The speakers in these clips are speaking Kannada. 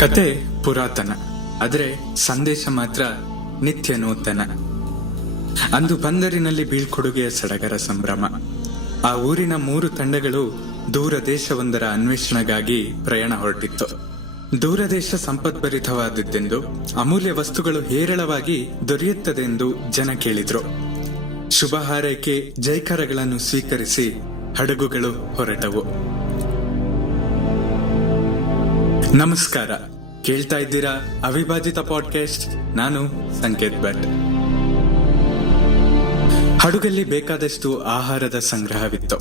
ಕತೆ ಪುರಾತನ, ಆದರೆ ಸಂದೇಶ ಮಾತ್ರ ನಿತ್ಯ ನೂತನ. ಅಂದು ಬಂದರಿನಲ್ಲಿ ಬೀಳ್ಕೊಡುಗೆಯ ಸಡಗರ ಸಂಭ್ರಮ. ಆ ಊರಿನ 3 ತಂಡಗಳು ದೂರ ದೇಶವೊಂದರ ಅನ್ವೇಷಣೆಗಾಗಿ ಪ್ರಯಾಣ ಹೊರಟಿತ್ತು. ದೂರದೇಶ ಸಂಪದ್ಭರಿತವಾದದ್ದೆಂದು, ಅಮೂಲ್ಯ ವಸ್ತುಗಳು ಹೇರಳವಾಗಿ ದೊರೆಯುತ್ತದೆಂದು ಜನ ಕೇಳಿದ್ರು. ಶುಭ ಹಾರೈಕೆ ಜೈಕಾರಗಳನ್ನು ಸ್ವೀಕರಿಸಿ ಹಡಗುಗಳು ಹೊರಟವು. ನಮಸ್ಕಾರ, ಕೇಳ್ತಾ ಇದ್ದೀರಾ ಅವಿಭಾಜಿತ ಪಾಡ್ಕಾಸ್ಟ್. ನಾನು ಸಂಕೇತ್ ಭಟ್. ಹಡಗಲ್ಲಿ ಬೇಕಾದಷ್ಟು ಆಹಾರದ ಸಂಗ್ರಹವಿತ್ತು.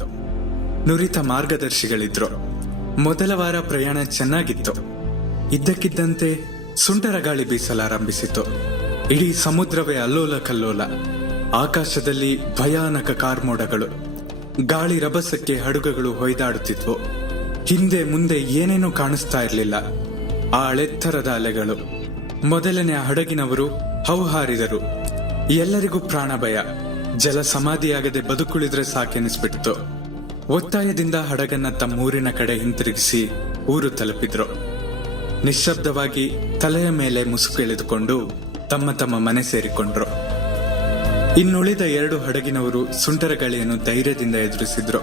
ನುರಿತ ಮಾರ್ಗದರ್ಶಿಗಳಿದ್ರು. ಮೊದಲ ವಾರ ಪ್ರಯಾಣ ಚೆನ್ನಾಗಿತ್ತು. ಇದ್ದಕ್ಕಿದ್ದಂತೆ ಸುಂಟರ ಗಾಳಿ ಬೀಸಲಾರಂಭಿಸಿತು. ಇಡೀ ಸಮುದ್ರವೇ ಅಲ್ಲೋಲ ಕಲ್ಲೋಲ. ಆಕಾಶದಲ್ಲಿ ಭಯಾನಕ ಕಾರ್ಮೋಡಗಳು. ಗಾಳಿ ರಭಸಕ್ಕೆ ಹಡಗುಗಳು ಹೊಯ್ದಾಡುತ್ತಿದ್ವು. ಹಿಂದೆ ಮುಂದೆ ಏನೇನೂ ಕಾಣಿಸ್ತಾ ಇರಲಿಲ್ಲ. ಆ ಎತ್ತರದ ಅಲೆಗಳು. ಮೊದಲನೇ ಹಡಗಿನವರು ಹೌಹಾರಿದರು. ಎಲ್ಲರಿಗೂ ಪ್ರಾಣ ಭಯ. ಜಲ ಸಮಾಧಿಯಾಗದೆ ಬದುಕುಳಿದ್ರೆ ಸಾಕೆನಿಸ್ಬಿಡ್ತು. ಒತ್ತಾಯದಿಂದ ಹಡಗನ್ನ ತಮ್ಮೂರಿನ ಕಡೆ ಹಿಂತಿರುಗಿಸಿ ಊರು ತಲುಪಿದ್ರು. ನಿಶ್ಶಬ್ದವಾಗಿ ತಲೆಯ ಮೇಲೆ ಮುಸುಕು ಎಳೆದುಕೊಂಡು ತಮ್ಮ ತಮ್ಮ ಮನೆ ಸೇರಿಕೊಂಡ್ರು. ಇನ್ನುಳಿದ 2 ಹಡಗಿನವರು ಸುಂಟರ ಗಾಳಿಯನ್ನು ಧೈರ್ಯದಿಂದ ಎದುರಿಸಿದ್ರು.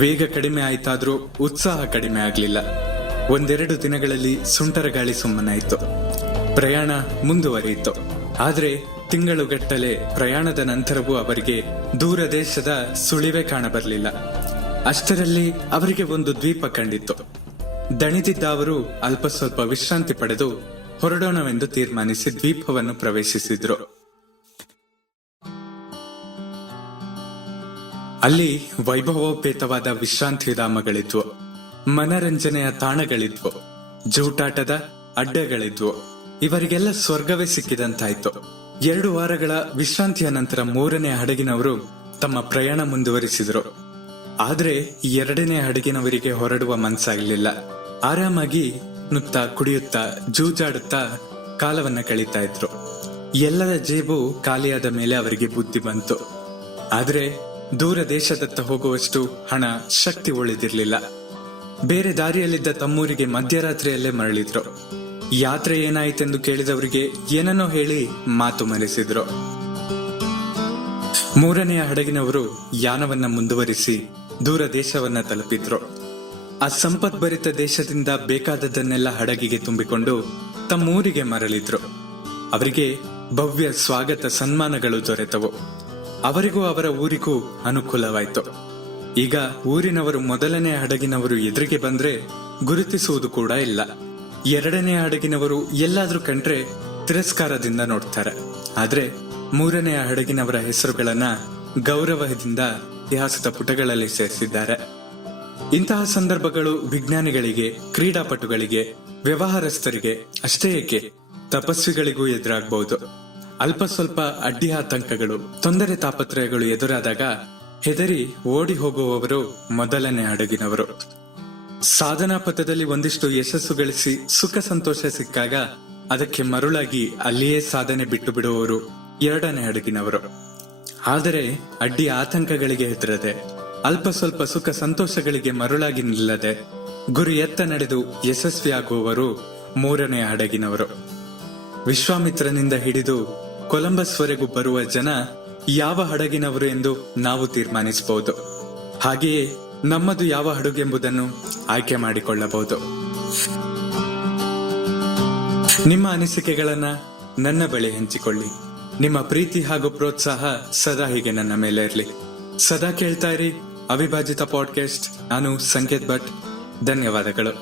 ವೇಗ ಕಡಿಮೆ ಆಯ್ತಾದ್ರೂ ಉತ್ಸಾಹ ಕಡಿಮೆ ಆಗ್ಲಿಲ್ಲ. 1-2 ದಿನಗಳಲ್ಲಿ ಸುಂಟರ ಗಾಳಿ ಸುಮ್ಮನಾಯಿತು. ಪ್ರಯಾಣ ಮುಂದುವರಿಯಿತು. ಆದ್ರೆ ತಿಂಗಳುಗಟ್ಟಲೆ ಪ್ರಯಾಣದ ನಂತರವೂ ಅವರಿಗೆ ದೂರ ದೇಶದ ಸುಳಿವೆ ಕಾಣಬರಲಿಲ್ಲ. ಅಷ್ಟರಲ್ಲಿ ಅವರಿಗೆ ಒಂದು ದ್ವೀಪ ಕಂಡಿತ್ತು. ದಣಿದಿದ್ದ ಅವರು ಅಲ್ಪ ಸ್ವಲ್ಪ ವಿಶ್ರಾಂತಿ ಪಡೆದು ಹೊರಡೋಣವೆಂದು ತೀರ್ಮಾನಿಸಿ ದ್ವೀಪವನ್ನು ಪ್ರವೇಶಿಸಿದ್ರು. ಅಲ್ಲಿ ವೈಭವೋಪೇತವಾದ ವಿಶ್ರಾಂತಿ ಧಾಮಗಳಿದ್ವು. ಮನರಂಜನೆಯ ತಾಣಗಳಿದ್ವು. ಜೂಟಾಟದ ಅಡ್ಡಗಳಿದ್ವು. ಇವರಿಗೆಲ್ಲ ಸ್ವರ್ಗವೇ ಸಿಕ್ಕಿದಂತಾಯ್ತು. 2 ವಾರಗಳ ವಿಶ್ರಾಂತಿಯ ನಂತರ 3ನೇ ಹಡಗಿನವರು ತಮ್ಮ ಪ್ರಯಾಣ ಮುಂದುವರಿಸಿದ್ರು. ಆದ್ರೆ 2ನೇ ಹಡಗಿನವರಿಗೆ ಹೊರಡುವ ಮನಸ್ಸಾಗಲಿಲ್ಲ. ಆರಾಮಾಗಿ ನುತ್ತಾ ಕುಡಿಯುತ್ತಾ ಜೂಜಾಡುತ್ತಾ ಕಾಲವನ್ನ ಕಳೀತಾ ಇದ್ರು. ಎಲ್ಲರ ಜೇಬು ಖಾಲಿಯಾದ ಮೇಲೆ ಅವರಿಗೆ ಬುದ್ಧಿ ಬಂತು. ಆದ್ರೆ ದೂರ ದೇಶದತ್ತ ಹೋಗುವಷ್ಟು ಹಣ, ಶಕ್ತಿ ಉಳಿದಿರ್ಲಿಲ್ಲ. ಬೇರೆ ದಾರಿಯಲ್ಲಿದ್ದ ತಮ್ಮೂರಿಗೆ ಮಧ್ಯರಾತ್ರಿಯಲ್ಲೇ ಮರಳಿದ್ರು. ಯಾತ್ರೆ ಏನಾಯಿತೆಂದು ಕೇಳಿದವರಿಗೆ ಏನನ್ನೋ ಹೇಳಿ ಮಾತು ಮರೆಸಿದ್ರು. 3ನೆಯ ಹಡಗಿನವರು ಯಾನವನ್ನ ಮುಂದುವರಿಸಿ ದೂರ ದೇಶವನ್ನ ತಲುಪಿದ್ರು. ಆ ಸಂಪದ್ಭರಿತ ದೇಶದಿಂದ ಬೇಕಾದದ್ದನ್ನೆಲ್ಲ ಹಡಗಿಗೆ ತುಂಬಿಕೊಂಡು ತಮ್ಮೂರಿಗೆ ಮರಳಿದ್ರು. ಅವರಿಗೆ ಭವ್ಯ ಸ್ವಾಗತ ಸನ್ಮಾನಗಳು ದೊರೆತವು. ಅವರಿಗೂ ಅವರ ಊರಿಗೂ ಅನುಕೂಲವಾಯಿತು. ಈಗ ಊರಿನವರು 1ನೇ ಹಡಗಿನವರು ಎದುರಿಗೆ ಬಂದ್ರೆ ಗುರುತಿಸುವುದು ಕೂಡ ಇಲ್ಲ. 2ನೇ ಹಡಗಿನವರು ಎಲ್ಲಾದ್ರೂ ಕಂಡ್ರೆ ತಿರಸ್ಕಾರದಿಂದ ನೋಡ್ತಾರೆ. ಆದ್ರೆ 3ನೇ ಹಡಗಿನವರ ಹೆಸರುಗಳನ್ನ ಗೌರವದಿಂದ ಇತಿಹಾಸದ ಪುಟಗಳಲ್ಲಿ ಸೇರಿಸಿದ್ದಾರೆ. ಇಂತಹ ಸಂದರ್ಭಗಳು ವಿಜ್ಞಾನಿಗಳಿಗೆ, ಕ್ರೀಡಾಪಟುಗಳಿಗೆ, ವ್ಯವಹಾರಸ್ಥರಿಗೆ ಅಷ್ಟೇ ಏಕೆ, ತಪಸ್ವಿಗಳಿಗೂ ಎದುರಾಗಬಹುದು. ಅಲ್ಪ ಸ್ವಲ್ಪ ಅಡ್ಡಿ ಆತಂಕಗಳು, ತೊಂದರೆ ತಾಪತ್ರಯಗಳು ಎದುರಾದಾಗ ಹೆದರಿ ಓಡಿ ಹೋಗುವವರು 1ನೇ ಹಡಗಿನವರು. ಸಾಧನಾ ಪಥದಲ್ಲಿ ಒಂದಿಷ್ಟು ಯಶಸ್ಸು ಗಳಿಸಿ ಸುಖ ಸಂತೋಷ ಸಿಕ್ಕಾಗ ಅದಕ್ಕೆ ಮರುಳಾಗಿ ಅಲ್ಲಿಯೇ ಸಾಧನೆ ಬಿಟ್ಟು ಬಿಡುವವರು 2ನೇ ಹಡಗಿನವರು. ಆದರೆ ಅಡ್ಡಿ ಆತಂಕಗಳಿಗೆ ಹೆದರದೆ, ಅಲ್ಪ ಸ್ವಲ್ಪ ಸುಖ ಸಂತೋಷಗಳಿಗೆ ಮರುಳಾಗಿ ನಿಲ್ಲದೆ ಗುರಿ ಎತ್ತ ನಡೆದು ಯಶಸ್ವಿಯಾಗುವವರು 3ನೇ ಹಡಗಿನವರು. ವಿಶ್ವಾಮಿತ್ರನಿಂದ ಹಿಡಿದು ಕೊಲಂಬಸ್ ವರೆಗೂ ಬರುವ ಜನ ಯಾವ ಹಡಗಿನವರು ಎಂದು ನಾವು ತೀರ್ಮಾನಿಸಬಹುದು. ಹಾಗೆಯೇ ನಮ್ಮದು ಯಾವ ಹಡಗೆಂಬುದನ್ನು ಆಯ್ಕೆ ಮಾಡಿಕೊಳ್ಳಬಹುದು. ನಿಮ್ಮ ಅನಿಸಿಕೆಗಳನ್ನ ನನ್ನ ಬಳಿ ಹಂಚಿಕೊಳ್ಳಿ. ನಿಮ್ಮ ಪ್ರೀತಿ ಹಾಗೂ ಪ್ರೋತ್ಸಾಹ ಸದಾ ಹೀಗೆ ನನ್ನ ಮೇಲೆ ಇರಲಿ. ಸದಾ ಕೇಳ್ತಾ ಇರಿ ಅವಿಭಾಜಿತ ಪಾಡ್ಕಾಸ್ಟ್. ನಾನು ಸಂಕೇತ್ ಭಟ್. ಧನ್ಯವಾದಗಳು.